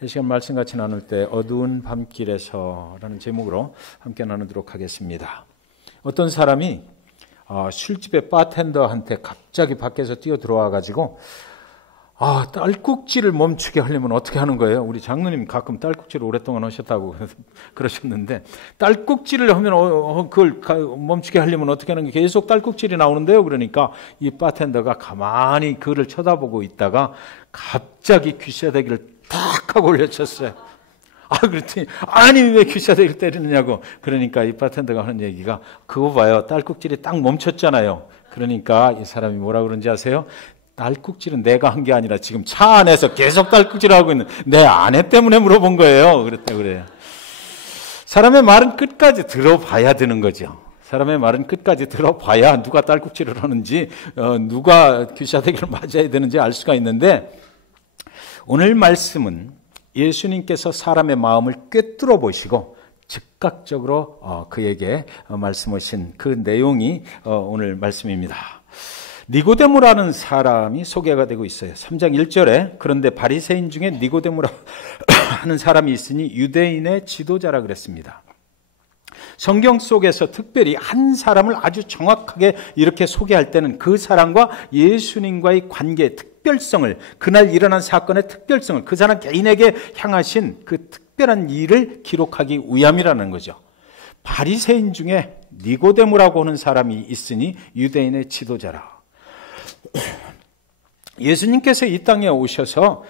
이 시간 말씀 같이 나눌 때 어두운 밤길에서라는 제목으로 함께 나누도록 하겠습니다. 어떤 사람이 술집의 바텐더한테 갑자기 밖에서 뛰어 들어와 가지고 딸꾹질을 멈추게 하려면 어떻게 하는 거예요? 우리 장로님 가끔 딸꾹질을 오랫동안 하셨다고 그러셨는데, 딸꾹질을 하면 그걸 멈추게 하려면 어떻게 하는 게 계속 딸꾹질이 나오는데요. 그러니까 이 바텐더가 가만히 그를 쳐다보고 있다가 갑자기 귀싸대기를 탁 하고 올려쳤어요. 그랬더니 아니 왜 귀싸대기를 때리느냐고. 그러니까 이 바텐더가 하는 얘기가, 그거 봐요, 딸꾹질이 딱 멈췄잖아요. 그러니까 이 사람이 뭐라 그런지 아세요? 딸꾹질은 내가 한 게 아니라 지금 차 안에서 계속 딸꾹질을 하고 있는 내 아내 때문에 물어본 거예요. 그래요. 사람의 말은 끝까지 들어봐야 되는 거죠. 사람의 말은 끝까지 들어봐야 누가 딸꾹질을 하는지, 누가 귀싸대기를 맞아야 되는지 알 수가 있는데, 오늘 말씀은 예수님께서 사람의 마음을 꿰뚫어 보시고 즉각적으로 그에게 말씀하신 그 내용이 오늘 말씀입니다. 니고데모라는 사람이 소개가 되고 있어요. 3장 1절에 그런데 바리새인 중에 니고데모라 하는 사람이 있으니 유대인의 지도자라 그랬습니다. 성경 속에서 특별히 한 사람을 아주 정확하게 이렇게 소개할 때는 그 사람과 예수님과의 관계의 특별성을, 그날 일어난 사건의 특별성을, 그 사람 개인에게 향하신 그 특별한 일을 기록하기 위함이라는 거죠. 바리새인 중에 니고데모라고 하는 사람이 있으니 유대인의 지도자라. 예수님께서 이 땅에 오셔서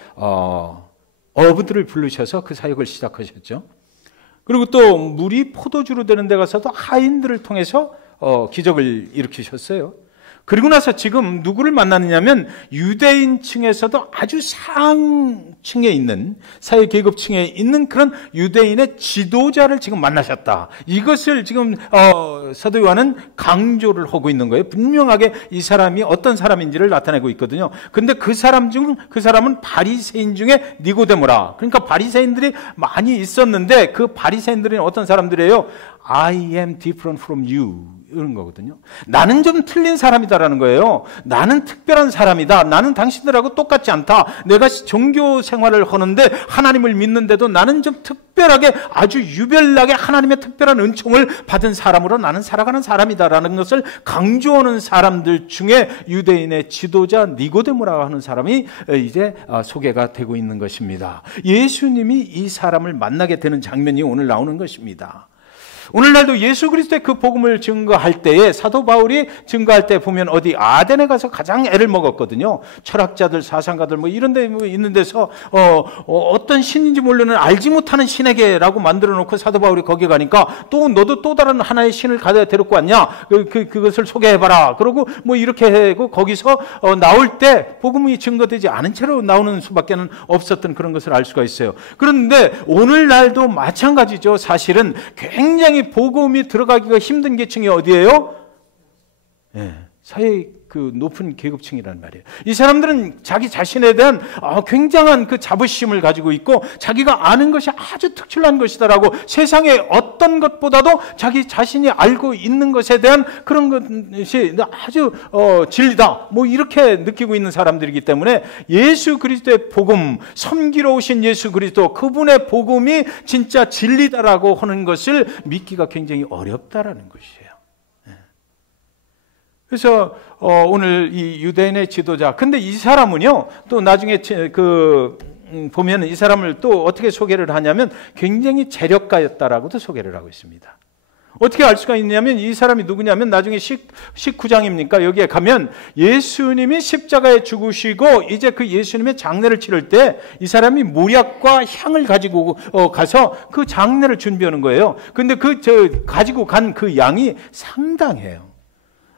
어부들을 부르셔서 그 사역을 시작하셨죠. 그리고 또 물이 포도주로 되는 데 가서도 하인들을 통해서 기적을 일으키셨어요. 그리고 나서 지금 누구를 만나느냐면 유대인층에서도 아주 상층에 있는, 사회계급층에 있는 그런 유대인의 지도자를 지금 만나셨다. 이것을 지금 사도 요한은 강조를 하고 있는 거예요. 분명하게 이 사람이 어떤 사람인지를 나타내고 있거든요. 근데 그 사람은 바리새인 중에 니고데모라. 그러니까 바리새인들이 많이 있었는데 그 바리새인들은 어떤 사람들이에요? I am different from you. 이런 거거든요. 나는 좀 틀린 사람이다라는 거예요. 나는 특별한 사람이다. 나는 당신들하고 똑같지 않다. 내가 종교 생활을 하는데 하나님을 믿는데도 나는 좀 특별하게, 아주 유별나게 하나님의 특별한 은총을 받은 사람으로 나는 살아가는 사람이다라는 것을 강조하는 사람들 중에 유대인의 지도자 니고데모라고 하는 사람이 이제 소개가 되고 있는 것입니다. 예수님이 이 사람을 만나게 되는 장면이 오늘 나오는 것입니다. 오늘날도 예수 그리스도의 그 복음을 증거할 때에, 사도 바울이 증거할 때 보면 어디 아덴에 가서 가장 애를 먹었거든요. 철학자들, 사상가들 이런 데 있는 데서 어떤 신인지 모르는 알지 못하는 신에게라고 만들어 놓고 사도 바울이 거기 가니까 너도 또 다른 하나의 신을 데리고 왔냐? 그것을 소개해봐라. 그러고 이렇게 하고 거기서 나올 때 복음이 증거되지 않은 채로 나오는 수밖에 없었던 그런 것을 알 수가 있어요. 그런데 오늘날도 마찬가지죠. 사실은 굉장히 복음이 들어가기가 힘든 계층이 어디예요? 사회 높은 계급층이란 말이에요. 이 사람들은 자기 자신에 대한 굉장한 그 자부심을 가지고 있고, 자기가 아는 것이 아주 특출난 것이다라고, 세상의 어떤 것보다도 자기 자신이 알고 있는 것에 대한 그런 것이 아주 진리다, 이렇게 느끼고 있는 사람들이기 때문에 예수 그리스도의 복음, 섬기러 오신 예수 그리스도, 그분의 복음이 진짜 진리다라고 하는 것을 믿기가 굉장히 어렵다라는 것이에요. 그래서 오늘 이 유대인의 지도자, 근데 이 사람은요, 또 나중에 보면 이 사람을 또 어떻게 소개를 하냐면 굉장히 재력가였다라고도 소개를 하고 있습니다. 어떻게 알 수가 있냐면 이 사람이 누구냐면 나중에 19장입니까? 여기에 가면 예수님이 십자가에 죽으시고 이제 그 예수님의 장례를 치를 때 이 사람이 모략과 향을 가지고 가서 그 장례를 준비하는 거예요. 근데 가지고 간 그 양이 상당해요.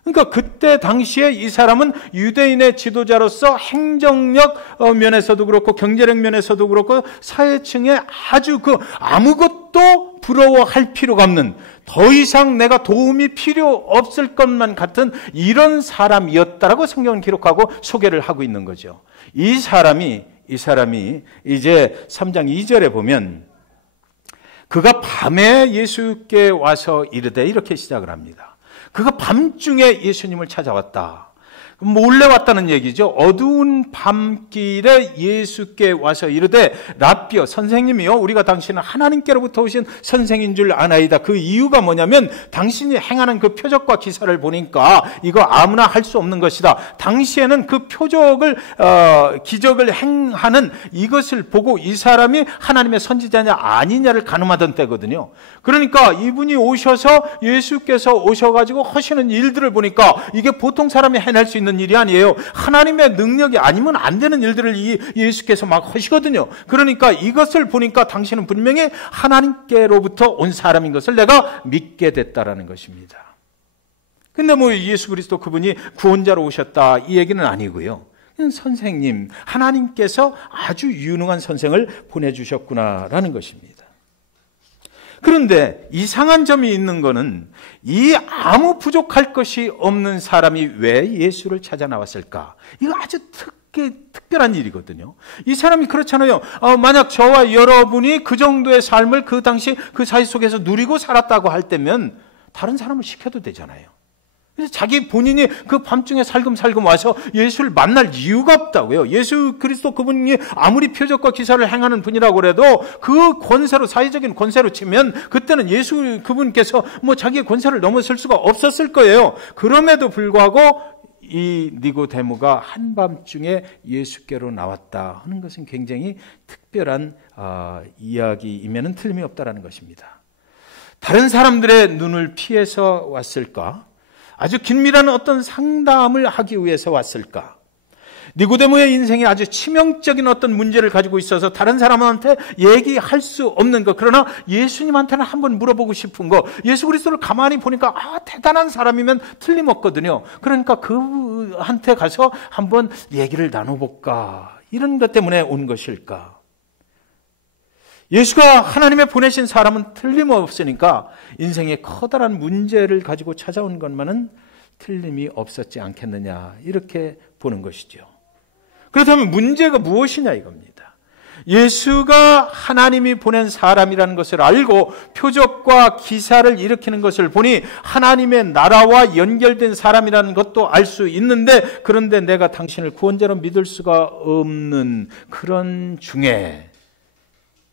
그러니까 그때 당시에 이 사람은 유대인의 지도자로서 행정력 면에서도 그렇고 경제력 면에서도 그렇고 사회층에 아주 아무것도 부러워할 필요가 없는, 더 이상 내가 도움이 필요 없을 것만 같은 이런 사람이었다라고 성경은 기록하고 소개를 하고 있는 거죠. 이 사람이 이제 3장 2절에 보면 그가 밤에 예수께 와서 이르되, 이렇게 시작을 합니다. 그가 밤중에 예수님을 찾아왔다. 몰래 왔다는 얘기죠. 어두운 밤길에 예수께 와서 이르되 라삐어, 선생님이요, 우리가 당신은 하나님께로부터 오신 선생인 줄 아나이다. 그 이유가 뭐냐면 당신이 행하는 그 표적과 기사를 보니까 이거 아무나 할 수 없는 것이다. 당시에는 그 표적을 기적을 행하는 이것을 보고 이 사람이 하나님의 선지자냐 아니냐를 가늠하던 때거든요. 그러니까 이분이 오셔서 예수께서 오셔가지고 하시는 일들을 보니까 이게 보통 사람이 해낼 수 있는 일이 아니에요. 하나님의 능력이 아니면 안 되는 일들을 예수께서 막 하시거든요. 그러니까 이것을 보니까 당신은 분명히 하나님께로부터 온 사람인 것을 내가 믿게 됐다라는 것입니다. 근데 뭐 예수 그리스도 그분이 구원자로 오셨다 이 얘기는 아니고요. 선생님, 하나님께서 아주 유능한 선생을 보내주셨구나라는 것입니다. 그런데 이상한 점이 있는 거는 이 아무 부족할 것이 없는 사람이 왜 예수를 찾아 나왔을까? 이거 아주 특별한 일이거든요. 이 사람이 그렇잖아요. 만약 저와 여러분이 그 정도의 삶을 그 당시 그 사회 속에서 누리고 살았다고 할 때면 다른 사람을 시켜도 되잖아요. 그래서 자기 본인이 그 밤중에 살금살금 와서 예수를 만날 이유가 없다고요. 예수 그리스도 그분이 아무리 표적과 기사를 행하는 분이라고 그래도 그 권세로, 사회적인 권세로 치면 그때는 예수 그분께서 뭐 자기의 권세를 넘어설 수가 없었을 거예요. 그럼에도 불구하고 이 니고데모가 한밤중에 예수께로 나왔다 하는 것은 굉장히 특별한 이야기이면은 틀림이 없다라는 것입니다. 다른 사람들의 눈을 피해서 왔을까? 아주 긴밀한 어떤 상담을 하기 위해서 왔을까? 니고데모의 인생에 아주 치명적인 어떤 문제를 가지고 있어서 다른 사람한테 얘기할 수 없는 것, 그러나 예수님한테는 한번 물어보고 싶은 거, 예수 그리스도를 가만히 보니까 대단한 사람이면 틀림없거든요. 그러니까 그한테 가서 한번 얘기를 나눠볼까, 이런 것 때문에 온 것일까? 예수가 하나님의 보내신 사람은 틀림없으니까 인생에 커다란 문제를 가지고 찾아온 것만은 틀림이 없었지 않겠느냐, 이렇게 보는 것이죠. 그렇다면 문제가 무엇이냐 이겁니다. 예수가 하나님이 보낸 사람이라는 것을 알고 표적과 기사를 일으키는 것을 보니 하나님의 나라와 연결된 사람이라는 것도 알 수 있는데, 그런데 내가 당신을 구원자로 믿을 수가 없는 그런 중에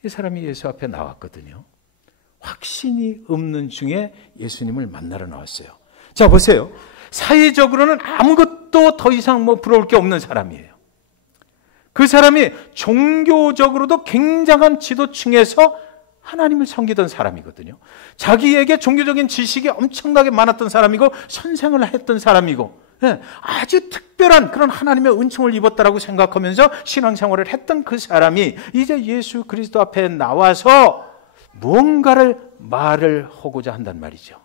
이 사람이 예수 앞에 나왔거든요. 확신이 없는 중에 예수님을 만나러 나왔어요. 자, 보세요. 사회적으로는 아무것도 더 이상 부러울 게 없는 사람이에요. 그 사람이 종교적으로도 굉장한 지도층에서 하나님을 섬기던 사람이거든요. 자기에게 종교적인 지식이 엄청나게 많았던 사람이고 선생을 했던 사람이고, 아주 특별한 그런 하나님의 은총을 입었다라고 생각하면서 신앙생활을 했던 그 사람이 이제 예수 그리스도 앞에 나와서 뭔가를 말을 하고자 한단 말이죠.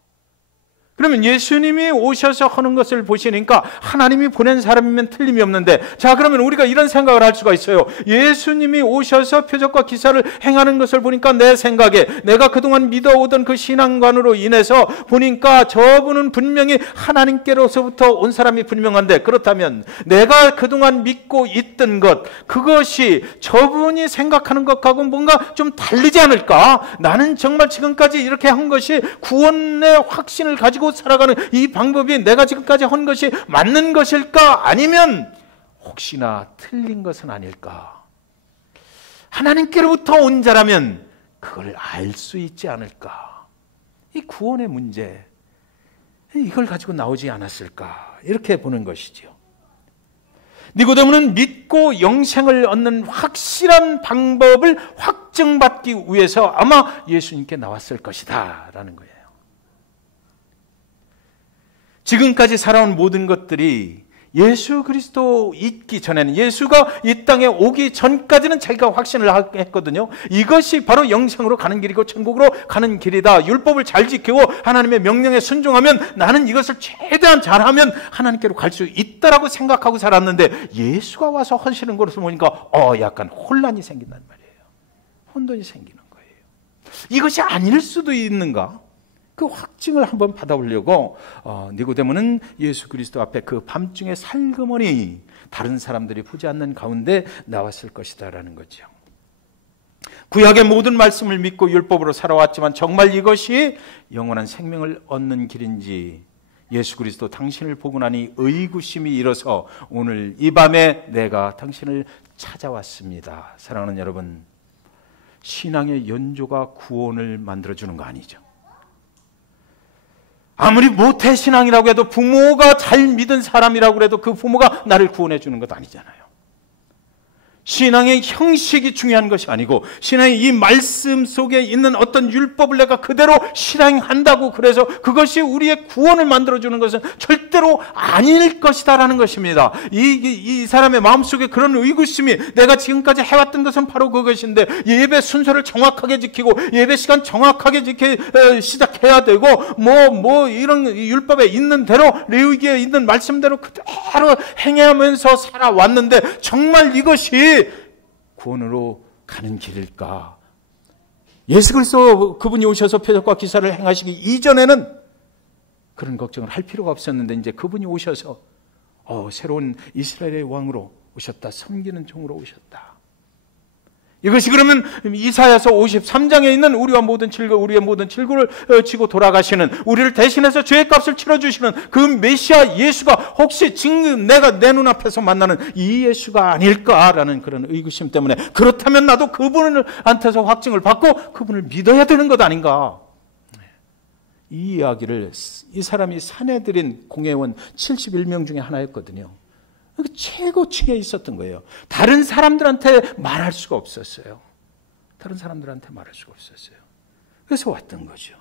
그러면 예수님이 오셔서 하는 것을 보시니까 하나님이 보낸 사람이면 틀림이 없는데, 자, 그러면 우리가 이런 생각을 할 수가 있어요. 예수님이 오셔서 표적과 기사를 행하는 것을 보니까 내 생각에 내가 그동안 믿어오던 그 신앙관으로 인해서 보니까 저분은 분명히 하나님께로서부터 온 사람이 분명한데, 그렇다면 내가 그동안 믿고 있던 것, 그것이 저분이 생각하는 것하고 뭔가 좀 다르지 않을까? 나는 정말 지금까지 이렇게 한 것이 구원의 확신을 가지고 살아가는 이 방법이 내가 지금까지 한 것이 맞는 것일까? 아니면 혹시나 틀린 것은 아닐까? 하나님께로부터 온 자라면 그걸 알 수 있지 않을까? 이 구원의 문제, 이걸 가지고 나오지 않았을까? 이렇게 보는 것이죠. 니고데모는 믿고 영생을 얻는 확실한 방법을 확증받기 위해서 아마 예수님께 나왔을 것이다 라는 거예요. 지금까지 살아온 모든 것들이 예수 그리스도 있기 전에는, 예수가 이 땅에 오기 전까지는 자기가 확신을 했거든요. 이것이 바로 영생으로 가는 길이고 천국으로 가는 길이다. 율법을 잘 지키고 하나님의 명령에 순종하면, 나는 이것을 최대한 잘하면 하나님께로 갈 수 있다라고 생각하고 살았는데, 예수가 와서 하시는 것을 보니까 약간 혼란이 생긴단 말이에요. 혼돈이 생기는 거예요. 이것이 아닐 수도 있는가? 그 확증을 한번 받아보려고 니고데모는 예수 그리스도 앞에 그 밤중에 살그머니 다른 사람들이 보지 않는 가운데 나왔을 것이다라는 거죠. 구약의 모든 말씀을 믿고 율법으로 살아왔지만 정말 이것이 영원한 생명을 얻는 길인지, 예수 그리스도 당신을 보고 나니 의구심이 일어서 오늘 이 밤에 내가 당신을 찾아왔습니다. 사랑하는 여러분, 신앙의 연조가 구원을 만들어주는 거 아니죠. 아무리 모태신앙이라고 해도, 부모가 잘 믿은 사람이라고 해도 그 부모가 나를 구원해 주는 것 아니잖아요. 신앙의 형식이 중요한 것이 아니고, 신앙의 이 말씀 속에 있는 어떤 율법을 내가 그대로 실행한다고 그래서 그것이 우리의 구원을 만들어주는 것은 절대로 아닐 것이다라는 것입니다. 이 사람의 마음속에 그런 의구심이, 내가 지금까지 해왔던 것은 바로 그것인데 예배 순서를 정확하게 지키고 예배 시간 정확하게 시작해야 되고 이런 율법에 있는 대로, 레위기에 있는 말씀대로 그대로 행하면서 살아왔는데 정말 이것이 구원으로 가는 길일까? 예수 그리스도 그분이 오셔서 표적과 기사를 행하시기 이전에는 그런 걱정을 할 필요가 없었는데, 이제 그분이 오셔서 새로운 이스라엘의 왕으로 오셨다. 섬기는 종으로 오셨다. 이것이 그러면 이사야서 53장에 있는 우리의 모든 질고를 지고 돌아가시는, 우리를 대신해서 죄의 값을 치러주시는 그 메시아 예수가 혹시 지금 내가 내 눈앞에서 만나는 이 예수가 아닐까라는 그런 의구심 때문에, 그렇다면 나도 그분한테서 확증을 받고 그분을 믿어야 되는 것 아닌가. 이 이야기를 이 사람이 사내들인 공회원 71명 중에 하나였거든요. 최고층에 있었던 거예요. 다른 사람들한테 말할 수가 없었어요. 그래서 왔던 거죠.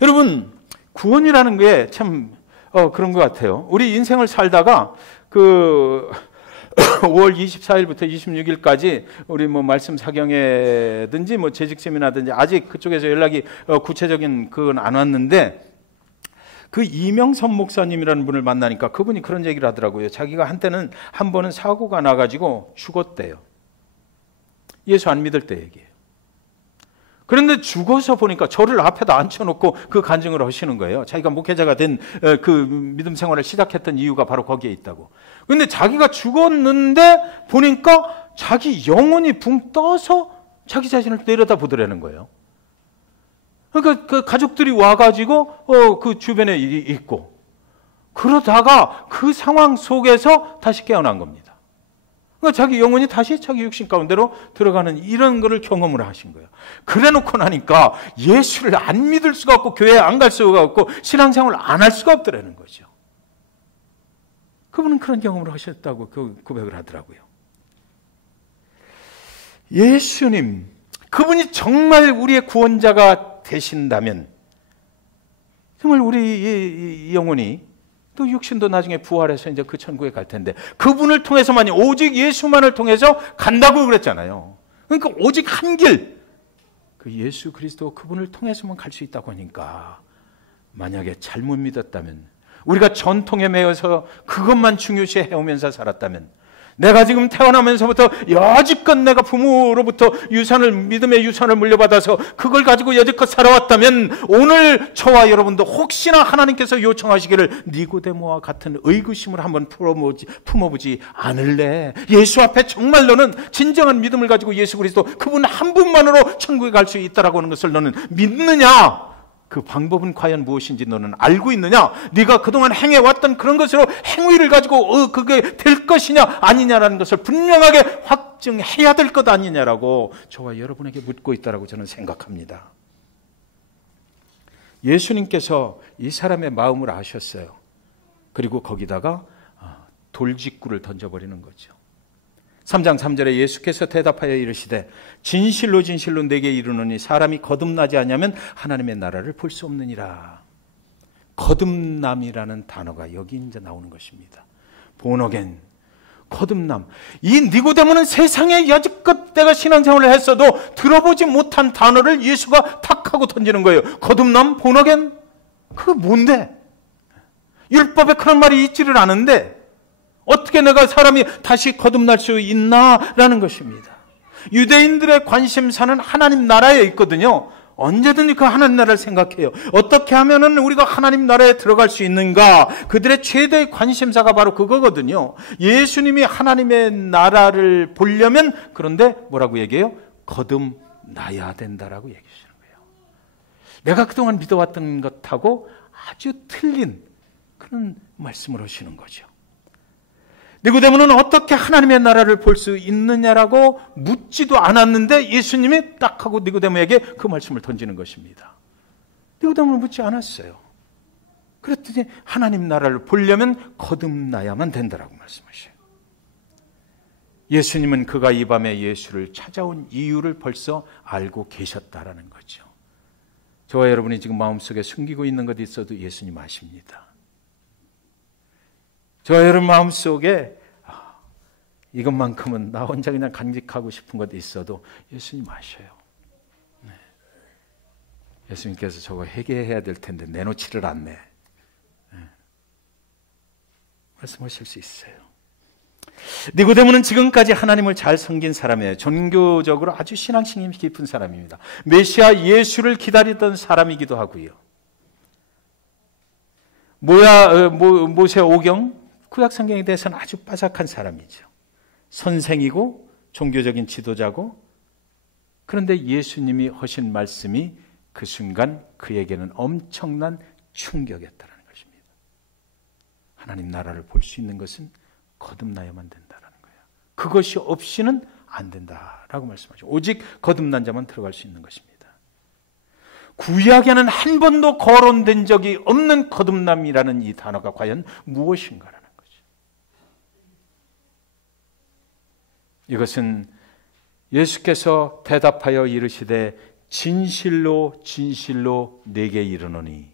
여러분, 구원이라는 게 참 그런 것 같아요. 우리 인생을 살다가 5월 24일부터 26일까지 우리 말씀 사경회든지 재직 세미나든지 아직 그쪽에서 연락이 구체적인 그건 안 왔는데, 그 이명선 목사님이라는 분을 만나니까 그분이 그런 얘기를 하더라고요. 자기가 한때는 한 번은 사고가 나가지고 죽었대요. 예수 안 믿을 때 얘기예요. 그런데 죽어서 보니까 저를 앞에다 앉혀놓고 그 간증을 하시는 거예요. 자기가 목회자가 된 그 믿음 생활을 시작했던 이유가 바로 거기에 있다고. 그런데 자기가 죽었는데 보니까 자기 영혼이 붕 떠서 자기 자신을 내려다 보더라는 거예요. 그러니까 그 가족들이 와가지고 그 주변에 있고, 그러다가 그 상황 속에서 다시 깨어난 겁니다. 그러니까 자기 영혼이 다시 자기 육신 가운데로 들어가는 이런 거를 경험을 하신 거예요. 그래 놓고 나니까 예수를 안 믿을 수가 없고 교회에 안 갈 수가 없고 신앙생활을 안 할 수가 없더라는 거죠. 그분은 그런 경험을 하셨다고 그 고백을 하더라고요. 예수님, 그분이 정말 우리의 구원자가 되신다면 정말 우리 이 영혼이, 또 육신도 나중에 부활해서 이제 그 천국에 갈 텐데, 그분을 통해서만이, 오직 예수만을 통해서 간다고 그랬잖아요. 그러니까 오직 한 길, 그 예수 그리스도 그분을 통해서만 갈 수 있다고 하니까, 만약에 잘못 믿었다면, 우리가 전통에 매여서 그것만 중요시 해오면서 살았다면, 내가 지금 태어나면서부터 여지껏 내가 부모로부터 믿음의 유산을 물려받아서 그걸 가지고 여지껏 살아왔다면, 오늘 저와 여러분도 혹시나 하나님께서 요청하시기를 니고데모와 같은 의구심을 한번 품어보지 않을래? 예수 앞에 정말 너는 진정한 믿음을 가지고 예수 그리스도 그분 한 분만으로 천국에 갈 수 있다라고 하는 것을 너는 믿느냐? 그 방법은 과연 무엇인지 너는 알고 있느냐? 네가 그동안 행해왔던 그런 것으로 행위를 가지고 그게 될 것이냐 아니냐라는 것을 분명하게 확증해야 될 것 아니냐라고 저와 여러분에게 묻고 있다라고 저는 생각합니다. 예수님께서 이 사람의 마음을 아셨어요. 그리고 거기다가 돌직구를 던져버리는 거죠. 3장 3절에 예수께서 대답하여 이르시되 진실로 진실로 내게 이르노니 사람이 거듭나지 않으면 하나님의 나라를 볼 수 없느니라. 거듭남이라는 단어가 여기 이제 나오는 것입니다. 본어겐, 거듭남. 이 니고데모는 세상에 여지껏 내가 신앙생활을 했어도 들어보지 못한 단어를 예수가 탁 하고 던지는 거예요. 거듭남, 본어겐, 그게 뭔데? 율법에 그런 말이 있지를 않은데 어떻게 내가 사람이 다시 거듭날 수 있나라는 것입니다. 유대인들의 관심사는 하나님 나라에 있거든요. 언제든지 그 하나님 나라를 생각해요. 어떻게 하면은 우리가 하나님 나라에 들어갈 수 있는가? 그들의 최대의 관심사가 바로 그거거든요. 예수님이 하나님의 나라를 보려면, 그런데 뭐라고 얘기해요? 거듭나야 된다라고 얘기하시는 거예요. 내가 그동안 믿어왔던 것하고 아주 틀린, 그런 말씀을 하시는 거죠. 니고데모는 어떻게 하나님의 나라를 볼 수 있느냐라고 묻지도 않았는데 예수님이 딱 하고 니고데모에게 그 말씀을 던지는 것입니다. 니고데모는 묻지 않았어요. 그랬더니 하나님 나라를 보려면 거듭나야만 된다라고 말씀하셔요. 예수님은 그가 이 밤에 예수를 찾아온 이유를 벌써 알고 계셨다라는 거죠. 저와 여러분이 지금 마음속에 숨기고 있는 것이 있어도 예수님 아십니다. 저와 여러분 마음속에 이것만큼은 나 혼자 그냥 간직하고 싶은 것도 있어도 예수님 아셔요. 네. 예수님께서 저거 회개해야 될 텐데 내놓지를 않네. 네. 말씀하실 수 있어요. 니고데모는 지금까지 하나님을 잘 섬긴 사람이에요. 종교적으로 아주 신앙심이 깊은 사람입니다. 메시아 예수를 기다리던 사람이기도 하고요. 모세 오경 구약 성경에 대해서는 아주 빠삭한 사람이죠. 선생이고 종교적인 지도자고, 그런데 예수님이 하신 말씀이 그 순간 그에게는 엄청난 충격이었다는 것입니다. 하나님 나라를 볼 수 있는 것은 거듭나야만 된다는 거예요. 그것이 없이는 안 된다라고 말씀하죠. 오직 거듭난 자만 들어갈 수 있는 것입니다. 구약에는 한 번도 거론된 적이 없는 거듭남이라는 이 단어가 과연 무엇인가라는 거죠. 이것은 예수께서 대답하여 이르시되 진실로 진실로 내게 이르노니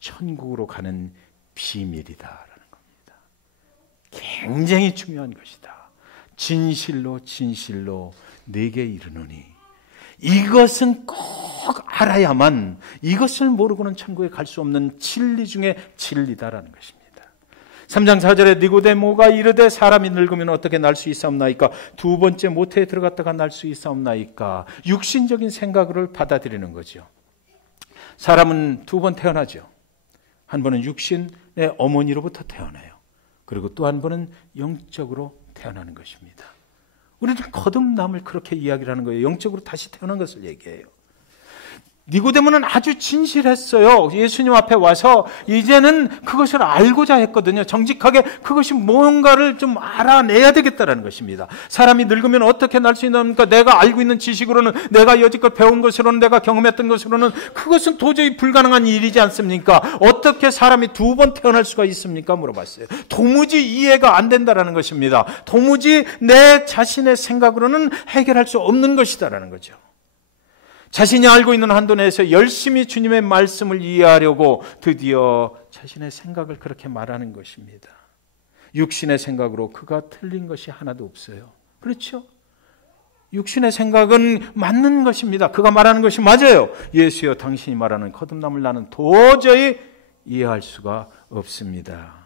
천국으로 가는 비밀이다. 굉장히 중요한 것이다. 진실로 진실로 내게 이르노니, 이것은 꼭 알아야만, 이것을 모르고는 천국에 갈 수 없는 진리 중에 진리다라는 것입니다. 3장 4절에 니고데모가 이르되 사람이 늙으면 어떻게 날 수 있사옵나이까? 두 번째 모태에 들어갔다가 날 수 있사옵나이까? 육신적인 생각을 받아들이는 거죠. 사람은 두 번 태어나죠. 한 번은 육신의 어머니로부터 태어나요. 그리고 또 한 번은 영적으로 태어나는 것입니다. 우리는 거듭남을 그렇게 이야기를 하는 거예요. 영적으로 다시 태어난 것을 얘기해요. 니고데모는 아주 진실했어요. 예수님 앞에 와서 이제는 그것을 알고자 했거든요. 정직하게 그것이 뭔가를 좀 알아내야 되겠다는 것입니다. 사람이 늙으면 어떻게 날 수 있는가? 내가 알고 있는 지식으로는, 내가 여지껏 배운 것으로는, 내가 경험했던 것으로는 그것은 도저히 불가능한 일이지 않습니까? 어떻게 사람이 두 번 태어날 수가 있습니까? 물어봤어요. 도무지 이해가 안 된다는 것입니다. 도무지 내 자신의 생각으로는 해결할 수 없는 것이다라는 거죠. 자신이 알고 있는 한도 내에서 열심히 주님의 말씀을 이해하려고 드디어 자신의 생각을 그렇게 말하는 것입니다. 육신의 생각으로 그가 틀린 것이 하나도 없어요. 그렇죠? 육신의 생각은 맞는 것입니다. 그가 말하는 것이 맞아요. 예수여, 당신이 말하는 거듭남을 나는 도저히 이해할 수가 없습니다.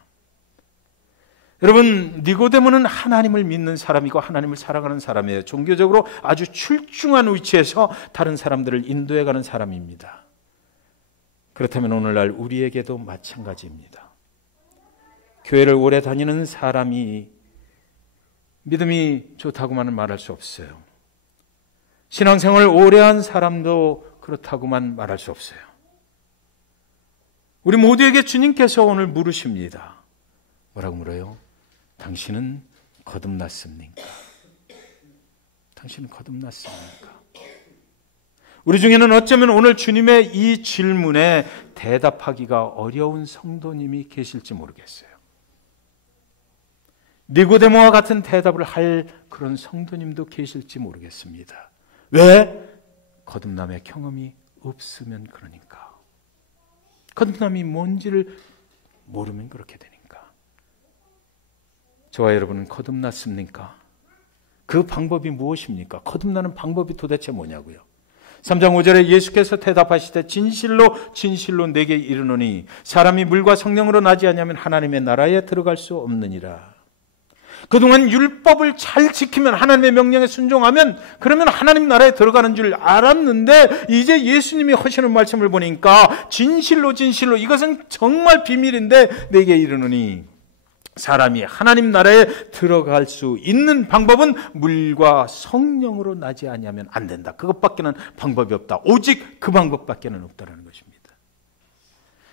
여러분, 니고데모는 하나님을 믿는 사람이고 하나님을 사랑하는 사람이에요. 종교적으로 아주 출중한 위치에서 다른 사람들을 인도해가는 사람입니다. 그렇다면 오늘날 우리에게도 마찬가지입니다. 교회를 오래 다니는 사람이 믿음이 좋다고만은 말할 수 없어요. 신앙생활을 오래 한 사람도 그렇다고만 말할 수 없어요. 우리 모두에게 주님께서 오늘 물으십니다. 뭐라고 물어요? 당신은 거듭났습니까? 당신은 거듭났습니까? 우리 중에는 어쩌면 오늘 주님의 이 질문에 대답하기가 어려운 성도님이 계실지 모르겠어요. 니고데모와 같은 대답을 할 그런 성도님도 계실지 모르겠습니다. 왜? 거듭남의 경험이 없으면 그러니까. 거듭남이 뭔지를 모르면 그렇게 되니까. 저와 여러분은 거듭났습니까? 그 방법이 무엇입니까? 거듭나는 방법이 도대체 뭐냐고요? 3장 5절에 예수께서 대답하시되 진실로 진실로 내게 이르노니 사람이 물과 성령으로 나지 아니하면 하나님의 나라에 들어갈 수 없느니라. 그동안 율법을 잘 지키면, 하나님의 명령에 순종하면 그러면 하나님 나라에 들어가는 줄 알았는데 이제 예수님이 하시는 말씀을 보니까 진실로 진실로 이것은 정말 비밀인데 내게 이르노니 사람이 하나님 나라에 들어갈 수 있는 방법은 물과 성령으로 나지 아니하면 안 된다. 그것밖에는 방법이 없다. 오직 그 방법밖에는 없다는 것입니다.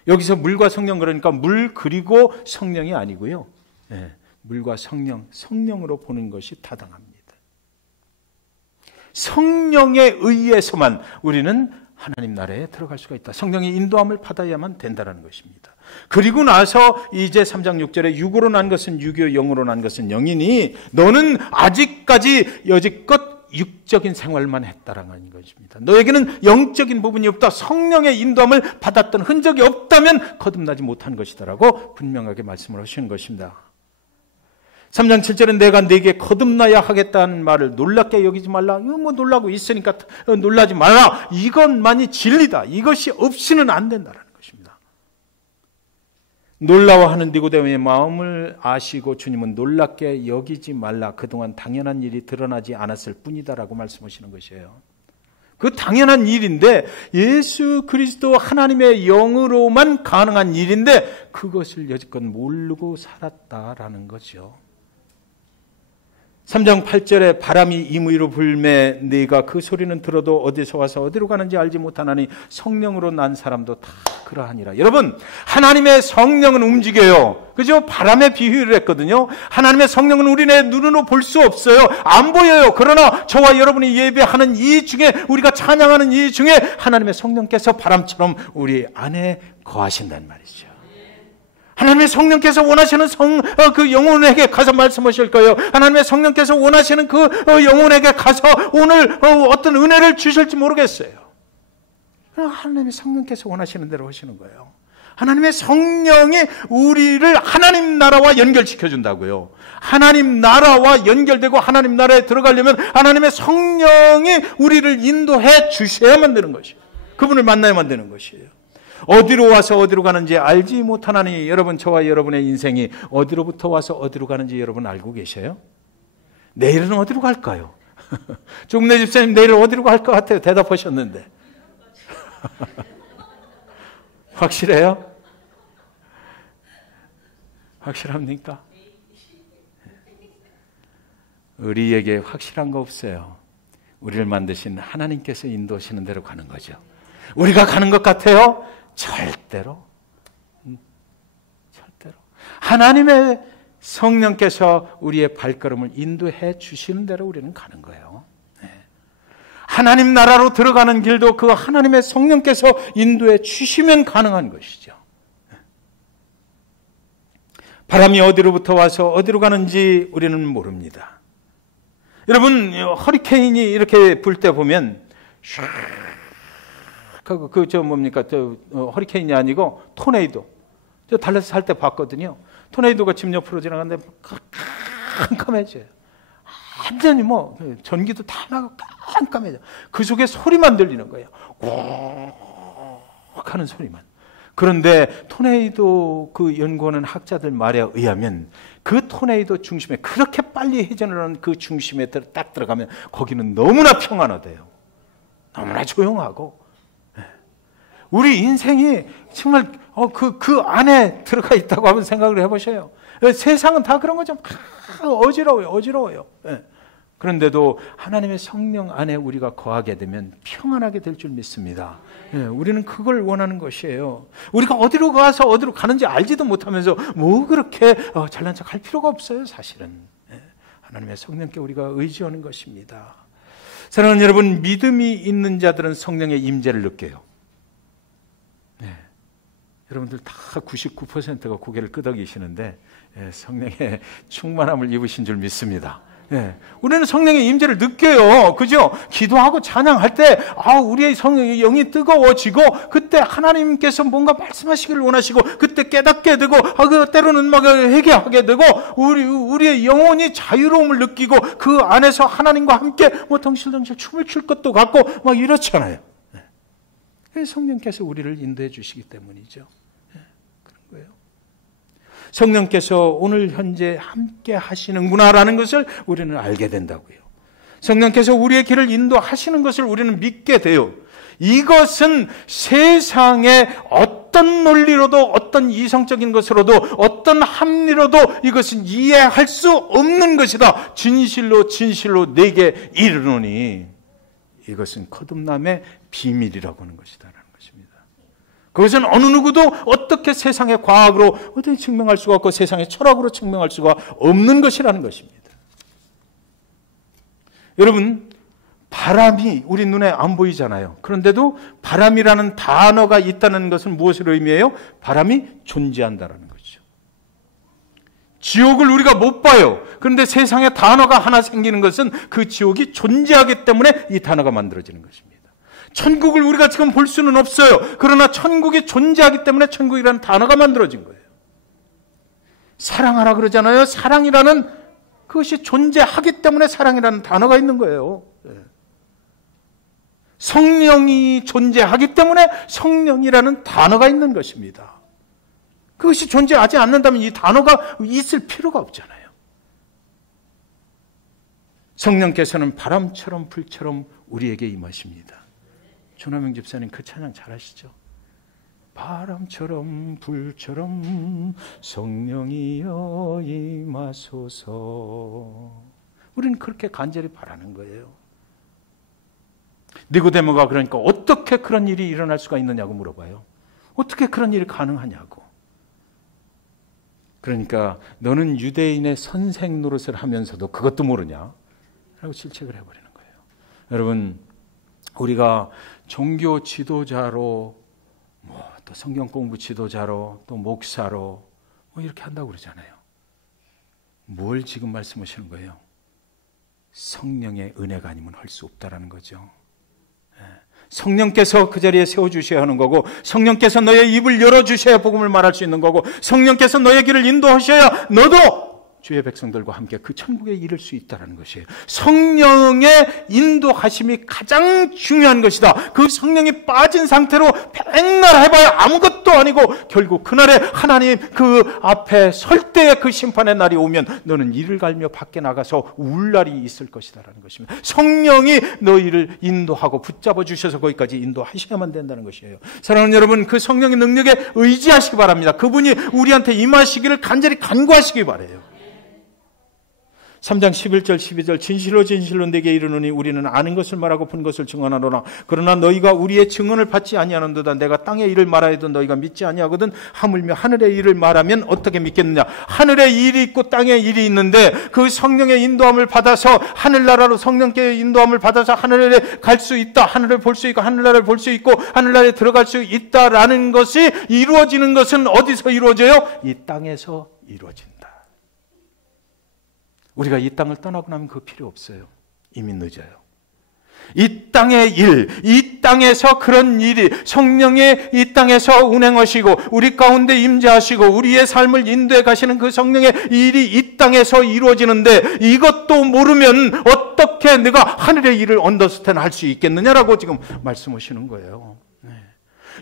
여기서 물과 성령 그러니까 물 그리고 성령이 아니고요. 예, 물과 성령으로 보는 것이 타당합니다. 성령에 의해서만 우리는 하나님 나라에 들어갈 수가 있다. 성령의 인도함을 받아야만 된다는 것입니다. 그리고 나서 이제 3장 6절에 육으로 난 것은 육이요 영으로 난 것은 영이니 너는 아직까지 여지껏 육적인 생활만 했다라는 것입니다. 너에게는 영적인 부분이 없다. 성령의 인도함을 받았던 흔적이 없다면 거듭나지 못한 것이다라고 분명하게 말씀을 하시는 것입니다. 3장 7절은 내가 네게 거듭나야 하겠다는 말을 놀랍게 여기지 말라. 이거 뭐 놀라고 있으니까 놀라지 말라. 이것만이 진리다. 이것이 없이는 안 된다는 것입니다. 놀라워하는 니고데모의 마음을 아시고 주님은 놀랍게 여기지 말라. 그동안 당연한 일이 드러나지 않았을 뿐이다라고 말씀하시는 것이에요. 그 당연한 일인데 예수 그리스도 하나님의 영으로만 가능한 일인데 그것을 여지껏 모르고 살았다라는 거죠. 3장 8절에 바람이 임의로 불매 네가 그 소리는 들어도 어디서 와서 어디로 가는지 알지 못하나니 성령으로 난 사람도 다 그러하니라. 여러분, 하나님의 성령은 움직여요. 그죠? 바람에 비유를 했거든요. 하나님의 성령은 우리네 눈으로 볼 수 없어요. 안 보여요. 그러나 저와 여러분이 예배하는 이 중에, 우리가 찬양하는 이 중에 하나님의 성령께서 바람처럼 우리 안에 거하신단 말이죠. 하나님의 성령께서 원하시는 그 영혼에게 가서 말씀하실 거예요. 하나님의 성령께서 원하시는 그 영혼에게 가서 오늘 어떤 은혜를 주실지 모르겠어요. 하나님의 성령께서 원하시는 대로 하시는 거예요. 하나님의 성령이 우리를 하나님 나라와 연결시켜 준다고요. 하나님 나라와 연결되고 하나님 나라에 들어가려면 하나님의 성령이 우리를 인도해 주셔야만 되는 것이에요. 그분을 만나야만 되는 것이에요. 어디로 와서 어디로 가는지 알지 못하나니. 여러분, 저와 여러분의 인생이 어디로부터 와서 어디로 가는지 여러분 알고 계셔요? 내일은 어디로 갈까요? 조금내 집사님 내일은 어디로 갈 것 같아요? 대답하셨는데. 확실해요? 확실합니까? 우리에게 확실한 거 없어요. 우리를 만드신 하나님께서 인도하시는 대로 가는 거죠. 우리가 가는 것 같아요? 절대로. 하나님의 성령께서 우리의 발걸음을 인도해 주시는 대로 우리는 가는 거예요. 하나님 나라로 들어가는 길도 그 하나님의 성령께서 인도해 주시면 가능한 것이죠. 바람이 어디로부터 와서 어디로 가는지 우리는 모릅니다. 여러분, 허리케인이 이렇게 불 때 보면 허리케인이 아니고 토네이도. 저 달라스 살 때 봤거든요. 토네이도가 집 옆으로 지나가는데 깜깜해져요. 완전히 전기도 다 나고 깜깜해져. 그 속에 소리만 들리는 거예요. 꼭 하는 소리만. 그런데 토네이도 그 연구하는 학자들 말에 의하면 그 토네이도 중심에 그렇게 빨리 회전을 하는 그 중심에 딱 들어가면 거기는 너무나 평안하대요. 너무나 조용하고. 우리 인생이 정말 그 안에 들어가 있다고 한번 생각을 해보셔요. 세상은 다 그런 거죠. 어지러워요. 그런데도 하나님의 성령 안에 우리가 거하게 되면 평안하게 될 줄 믿습니다. 우리는 그걸 원하는 것이에요. 우리가 어디로 가서 어디로 가는지 알지도 못하면서 뭐 그렇게 잘난 척 할 필요가 없어요, 사실은. 하나님의 성령께 우리가 의지하는 것입니다. 사랑하는 여러분, 믿음이 있는 자들은 성령의 임재를 느껴요. 여러분들 다 99%가 고개를 끄덕이시는데 성령의 충만함을 입으신 줄 믿습니다. 우리는 성령의 임재를 느껴요. 그죠? 기도하고 찬양할 때 우리의 성령의 영이 뜨거워지고 그때 하나님께서 뭔가 말씀하시기를 원하시고 그때 깨닫게 되고 때로는 막 회개하게 되고 우리의 영혼이 자유로움을 느끼고 그 안에서 하나님과 함께 덩실덩실 춤을 출 것도 같고 막 이렇잖아요. 성령께서 우리를 인도해 주시기 때문이죠. 그런 거예요. 성령께서 오늘 현재 함께 하시는구나라는 것을 우리는 알게 된다고요. 성령께서 우리의 길을 인도하시는 것을 우리는 믿게 돼요. 이것은 세상의 어떤 논리로도 어떤 이성적인 것으로도 어떤 합리로도 이것은 이해할 수 없는 것이다. 진실로 내게 이르노니 이것은 거듭남의 비밀이라고 하는 것이다라는 것입니다. 그것은 어느 누구도 어떻게 세상의 과학으로 어떻게 증명할 수가 없고 세상의 철학으로 증명할 수가 없는 것이라는 것입니다. 여러분, 바람이 우리 눈에 안 보이잖아요. 그런데도 바람이라는 단어가 있다는 것은 무엇을 의미해요? 바람이 존재한다는 거죠. 지옥을 우리가 못 봐요. 그런데 세상에 단어가 하나 생기는 것은 그 지옥이 존재하기 때문에 이 단어가 만들어지는 것입니다. 천국을 우리가 지금 볼 수는 없어요. 그러나 천국이 존재하기 때문에 천국이라는 단어가 만들어진 거예요. 사랑하라 그러잖아요. 사랑이라는 그것이 존재하기 때문에 사랑이라는 단어가 있는 거예요. 성령이 존재하기 때문에 성령이라는 단어가 있는 것입니다. 그것이 존재하지 않는다면 이 단어가 있을 필요가 없잖아요. 성령께서는 바람처럼 불처럼 우리에게 임하십니다. 조남영 집사님 그 찬양 잘 아시죠? 바람처럼 불처럼 성령이여 임하소서. 우리는 그렇게 간절히 바라는 거예요. 니고데모가 그러니까 어떻게 그런 일이 일어날 수가 있느냐고 물어봐요. 어떻게 그런 일이 가능하냐고. 그러니까 너는 유대인의 선생 노릇을 하면서도 그것도 모르냐? 라고 질책을 해버리는 거예요. 여러분, 우리가 종교 지도자로 또 성경 공부 지도자로 또 목사로 이렇게 한다고 그러잖아요. 뭘 지금 말씀하시는 거예요? 성령의 은혜가 아니면 할 수 없다라는 거죠. 성령께서 그 자리에 세워주셔야 하는 거고, 성령께서 너의 입을 열어주셔야 복음을 말할 수 있는 거고, 성령께서 너의 길을 인도하셔야 너도 주의 백성들과 함께 그 천국에 이를 수 있다는 것이에요. 성령의 인도하심이 가장 중요한 것이다. 그 성령이 빠진 상태로 백날 해봐야 아무것도 아니고 결국 그날에 하나님 그 앞에 설 때의 그 심판의 날이 오면 너는 이를 갈며 밖에 나가서 울 날이 있을 것이다라는 것입니다. 성령이 너희를 인도하고 붙잡아 주셔서 거기까지 인도하셔야만 된다는 것이에요. 사랑하는 여러분, 그 성령의 능력에 의지하시기 바랍니다. 그분이 우리한테 임하시기를 간절히 간구하시기 바라요. 3장 11절 12절 진실로 진실로 내게 이르노니 우리는 아는 것을 말하고 본 것을 증언하노라. 그러나 너희가 우리의 증언을 받지 아니하는도다. 내가 땅의 일을 말하여도 너희가 믿지 아니하거든. 하물며 하늘의 일을 말하면 어떻게 믿겠느냐. 하늘의 일이 있고 땅의 일이 있는데 그 성령의 인도함을 받아서 하늘나라로 성령께 인도함을 받아서 하늘에 갈 수 있다. 하늘을 볼 수 있고 하늘나라를 볼 수 있고 하늘나라에 들어갈 수 있다라는 것이 이루어지는 것은 어디서 이루어져요? 이 땅에서 이루어진다. 우리가 이 땅을 떠나고 나면 그 필요 없어요. 이미 늦어요. 이 땅의 일, 이 땅에서 그런 일이 성령의 이 땅에서 운행하시고 우리 가운데 임재하시고 우리의 삶을 인도해 가시는 그 성령의 일이 이 땅에서 이루어지는데 이것도 모르면 어떻게 내가 하늘의 일을 언더스탠 할 수 있겠느냐라고 지금 말씀하시는 거예요.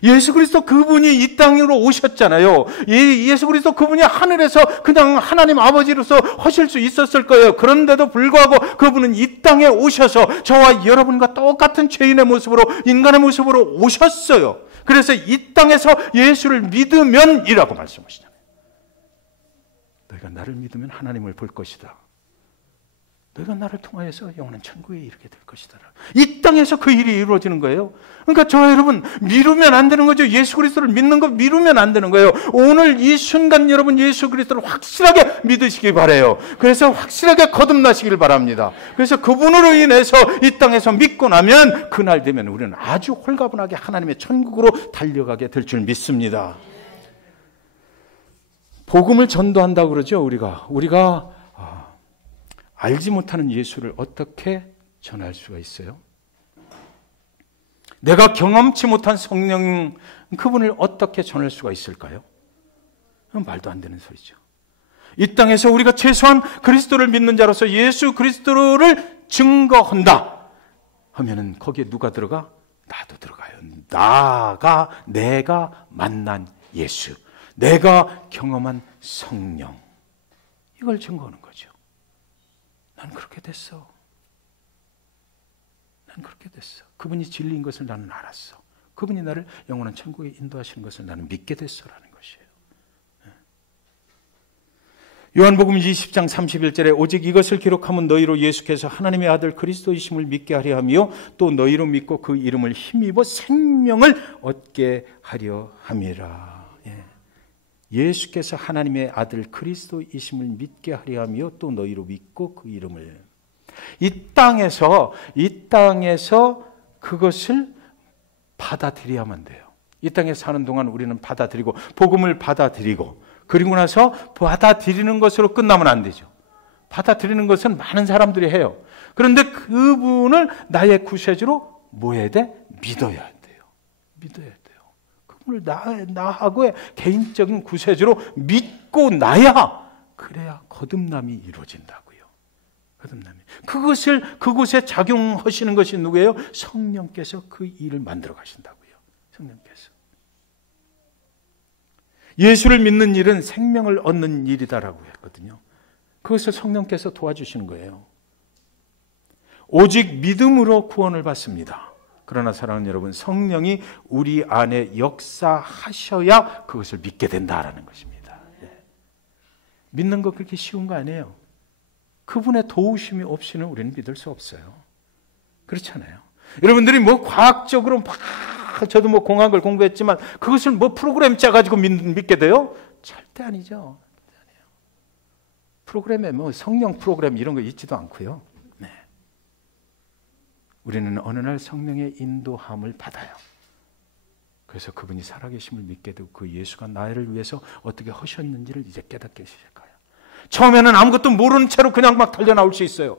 예수 그리스도 그분이 이 땅으로 오셨잖아요. 예수 그리스도 그분이 하늘에서 그냥 하나님 아버지로서 하실 수 있었을 거예요. 그런데도 불구하고 그분은 이 땅에 오셔서 저와 여러분과 똑같은 죄인의 모습으로 인간의 모습으로 오셨어요. 그래서 이 땅에서 예수를 믿으면 이라고 말씀하시잖아요. 너희가 나를 믿으면 하나님을 볼 것이다. 너희가 나를 통하여서 영원한 천국에 이르게 될 것이다. 이 땅에서 그 일이 이루어지는 거예요. 그러니까 저와 여러분 미루면 안 되는 거죠. 예수 그리스도를 믿는 거 미루면 안 되는 거예요. 오늘 이 순간 여러분 예수 그리스도를 확실하게 믿으시기 바라요. 그래서 확실하게 거듭나시길 바랍니다. 그래서 그분으로 인해서 이 땅에서 믿고 나면 그날 되면 우리는 아주 홀가분하게 하나님의 천국으로 달려가게 될 줄 믿습니다. 복음을 전도한다고 그러죠. 우리가 알지 못하는 예수를 어떻게 전할 수가 있어요? 내가 경험치 못한 성령 그분을 어떻게 전할 수가 있을까요? 말도 안 되는 소리죠. 이 땅에서 우리가 최소한 그리스도를 믿는 자로서 예수 그리스도를 증거한다 하면은 거기에 누가 들어가? 나도 들어가요. 내가 만난 예수, 내가 경험한 성령, 이걸 증거하는 거죠. 난 그렇게 됐어. 그분이 진리인 것을 나는 알았어. 그분이 나를 영원한 천국에 인도하시는 것을 나는 믿게 됐어라는 것이에요. 요한복음 20장 31절에 오직 이것을 기록하면 너희로 예수께서 하나님의 아들 그리스도이심을 믿게 하려 하며 또 너희로 믿고 그 이름을 힘입어 생명을 얻게 하려 함이라. 예수께서 하나님의 아들 그리스도이심을 믿게 하려 하며 또 너희로 믿고 그 이름을. 이 땅에서 그것을 받아들여야만 돼요. 이 땅에 사는 동안 우리는 받아들이고 복음을 받아들이고 그리고 나서 받아들이는 것으로 끝나면 안 되죠. 받아들이는 것은 많은 사람들이 해요. 그런데 그분을 나의 구세주로 뭐 해야 돼? 믿어야 돼요. 믿어야 돼요. 그분을 나하고의 개인적인 구세주로 믿고 나야 그래야 거듭남이 이루어진다고요. 거듭남이. 그곳에 작용하시는 것이 누구예요? 성령께서 그 일을 만들어 가신다고요. 성령께서. 예수를 믿는 일은 생명을 얻는 일이다라고 했거든요. 그것을 성령께서 도와주시는 거예요. 오직 믿음으로 구원을 받습니다. 그러나 사랑하는 여러분, 성령이 우리 안에 역사하셔야 그것을 믿게 된다라는 것입니다. 믿는 거 그렇게 쉬운 거 아니에요. 그분의 도우심이 없이는 우리는 믿을 수 없어요. 그렇잖아요. 여러분들이 뭐 과학적으로 막 저도 뭐 공학을 공부했지만 그것을 뭐 프로그램 짜가지고 믿게 돼요? 절대 아니죠. 절대 아니에요. 프로그램에 뭐 성령 프로그램 이런 거 있지도 않고요. 네. 우리는 어느 날 성령의 인도함을 받아요. 그래서 그분이 살아계심을 믿게 되고 그 예수가 나를 위해서 어떻게 하셨는지를 이제 깨닫게 시작해요. 처음에는 아무것도 모르는 채로 그냥 막 달려나올 수 있어요.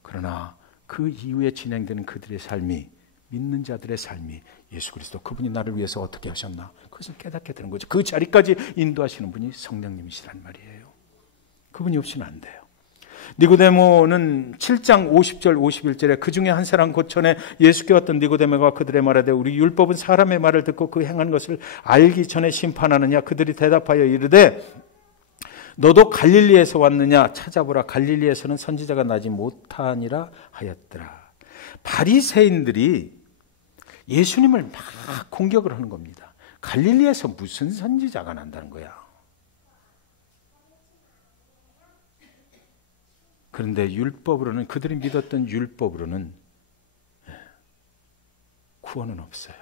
그러나 그 이후에 진행되는 그들의 삶이, 믿는 자들의 삶이 예수 그리스도 그분이 나를 위해서 어떻게 하셨나 그것을 깨닫게 되는 거죠. 그 자리까지 인도하시는 분이 성령님이시란 말이에요. 그분이 없이는 안 돼요. 니고데모는 7장 50절 51절에 그 중에 한 사람 고천에 예수께 왔던 니고데모가 그들의 말하되 우리 율법은 사람의 말을 듣고 그 행한 것을 알기 전에 심판하느냐. 그들이 대답하여 이르되 너도 갈릴리에서 왔느냐. 찾아보라. 갈릴리에서는 선지자가 나지 못하니라 하였더라. 바리새인들이 예수님을 막 공격을 하는 겁니다. 갈릴리에서 무슨 선지자가 난다는 거야. 그런데 율법으로는, 그들이 믿었던 율법으로는 구원은 없어요.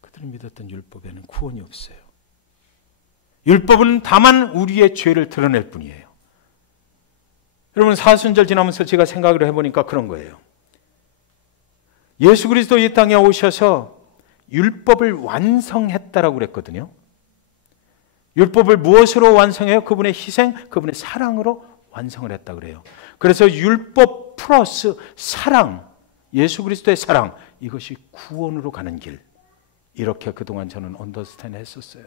그들이 믿었던 율법에는 구원이 없어요. 율법은 다만 우리의 죄를 드러낼 뿐이에요. 여러분, 사순절 지나면서 제가 생각을 해보니까 그런 거예요. 예수 그리스도 이 땅에 오셔서 율법을 완성했다라고 그랬거든요. 율법을 무엇으로 완성해요? 그분의 희생, 그분의 사랑으로 완성을 했다 그래요. 그래서 율법 플러스 사랑, 예수 그리스도의 사랑, 이것이 구원으로 가는 길. 이렇게 그동안 저는 언더스탠드 했었어요.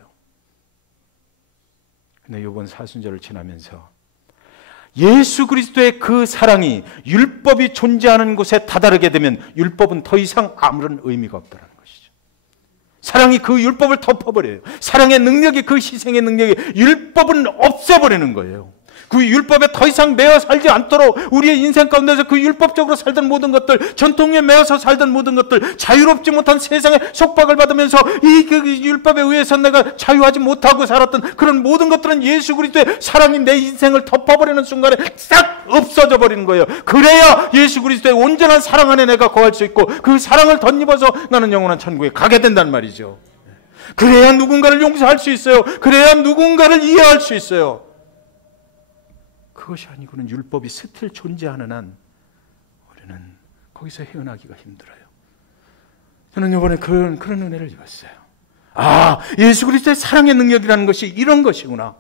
근데 이번 사순절을 지나면서 예수 그리스도의 그 사랑이 율법이 존재하는 곳에 다다르게 되면 율법은 더 이상 아무런 의미가 없다는 것이죠. 사랑이 그 율법을 덮어버려요. 사랑의 능력이, 그 희생의 능력이 율법은 없애버리는 거예요. 그 율법에 더 이상 매여 살지 않도록 우리의 인생 가운데서 그 율법적으로 살던 모든 것들, 전통에 매여서 살던 모든 것들, 자유롭지 못한 세상에 속박을 받으면서 그 율법에 의해서 내가 자유하지 못하고 살았던 그런 모든 것들은 예수 그리스도의 사랑이 내 인생을 덮어버리는 순간에 싹 없어져 버리는 거예요. 그래야 예수 그리스도의 온전한 사랑 안에 내가 거할 수 있고 그 사랑을 덧입어서 나는 영원한 천국에 가게 된단 말이죠. 그래야 누군가를 용서할 수 있어요. 그래야 누군가를 이해할 수 있어요. 그것이 아니고는 율법이 스틸 존재하는 한 우리는 거기서 헤어나기가 힘들어요. 저는 이번에 그런 은혜를 입었어요. 아, 예수 그리스도의 사랑의 능력이라는 것이 이런 것이구나.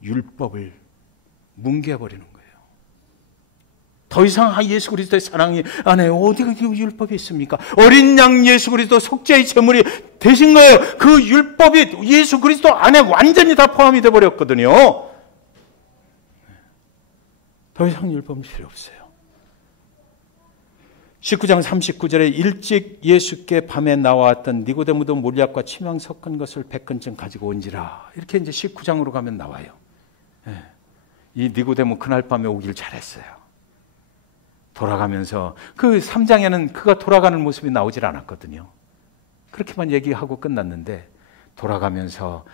율법을 뭉개버리는 거예요. 더 이상 예수 그리스도의 사랑이 안에 어디 율법이 있습니까? 어린 양 예수 그리스도 속죄의 제물이 되신 거예요. 그 율법이 예수 그리스도 안에 완전히 다 포함이 되어버렸거든요. 더 이상 율법은 필요 없어요. 19장 39절에 일찍 예수께 밤에 나왔던 니고데모도 몰약과 침향 섞은 것을 100근쯤 가지고 온지라. 이렇게 이제 19장으로 가면 나와요. 이 니고데모 그날 밤에 오길 잘했어요. 돌아가면서 그 3장에는 그가 돌아가는 모습이 나오질 않았거든요. 그렇게만 얘기하고 끝났는데 돌아가면서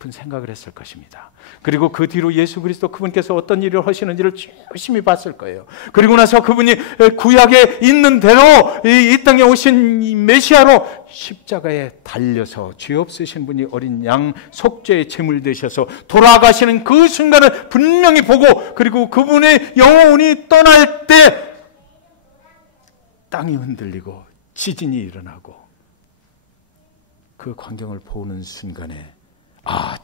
깊은 생각을 했을 것입니다. 그리고 그 뒤로 예수 그리스도 그분께서 어떤 일을 하시는지를 열심히 봤을 거예요. 그리고 나서 그분이 구약에 있는 대로 이 땅에 오신 이 메시아로 십자가에 달려서 죄 없으신 분이 어린 양 속죄의 제물 되셔서 돌아가시는 그 순간을 분명히 보고, 그리고 그분의 영혼이 떠날 때 땅이 흔들리고 지진이 일어나고 그 광경을 보는 순간에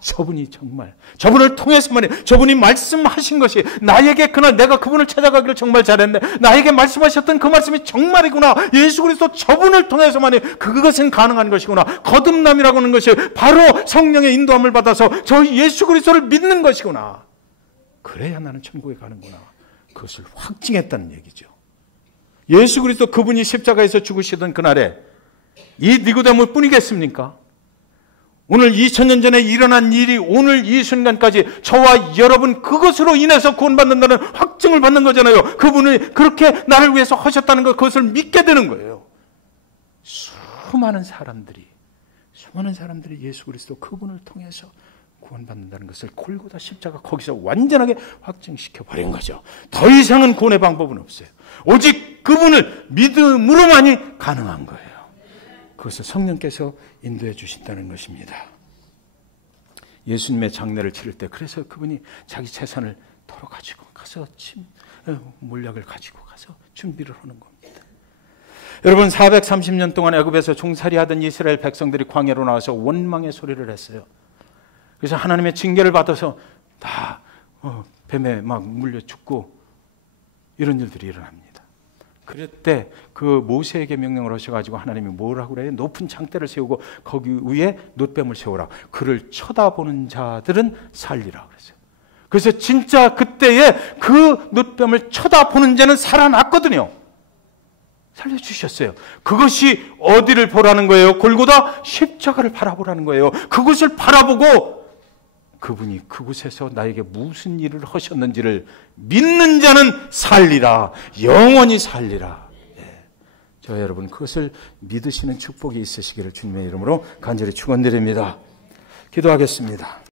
저분이 정말, 저분을 통해서만, 저분이 말씀하신 것이 나에게 그날 내가 그분을 찾아가기를 정말 잘했네, 나에게 말씀하셨던 그 말씀이 정말이구나, 예수 그리스도 저분을 통해서만이 그것은 가능한 것이구나, 거듭남이라고 하는 것이 바로 성령의 인도함을 받아서 저 예수 그리스도를 믿는 것이구나, 그래야 나는 천국에 가는구나, 그것을 확증했다는 얘기죠. 예수 그리스도 그분이 십자가에서 죽으시던 그날에 이 니고데모 뿐이겠습니까? 오늘 2000년 전에 일어난 일이 오늘 이 순간까지 저와 여러분 그것으로 인해서 구원받는다는 확증을 받는 거잖아요. 그분이 그렇게 나를 위해서 하셨다는 것, 그것을 믿게 되는 거예요. 수많은 사람들이 예수 그리스도 그분을 통해서 구원받는다는 것을 골고다 십자가 거기서 완전하게 확증시켜 버린 거죠. 더 이상은 구원의 방법은 없어요. 오직 그분을 믿음으로만이 가능한 거예요. 그것을 성령께서 인도해 주신다는 것입니다. 예수님의 장례를 치를 때 그래서 그분이 자기 재산을 털어가지고 가서 몰약을 가지고 가서 준비를 하는 겁니다. 여러분, 430년 동안 애굽에서 종살이하던 이스라엘 백성들이 광야로 나와서 원망의 소리를 했어요. 그래서 하나님의 징계를 받아서 다 뱀에 막 물려 죽고 이런 일들이 일어납니다. 그럴 때 그 모세에게 명령을 하셔가지고 하나님이 뭐라고 그래요? 높은 창대를 세우고 거기 위에 놋뱀을 세우라. 그를 쳐다보는 자들은 살리라 그랬어요. 그래서 진짜 그때에 그 놋뱀을 쳐다보는 자는 살아났거든요. 살려주셨어요. 그것이 어디를 보라는 거예요? 골고다 십자가를 바라보라는 거예요. 그것을 바라보고 그분이 그곳에서 나에게 무슨 일을 하셨는지를 믿는 자는 살리라. 영원히 살리라. 저 여러분, 그것을 믿으시는 축복이 있으시기를 주님의 이름으로 간절히 축원드립니다. 기도하겠습니다.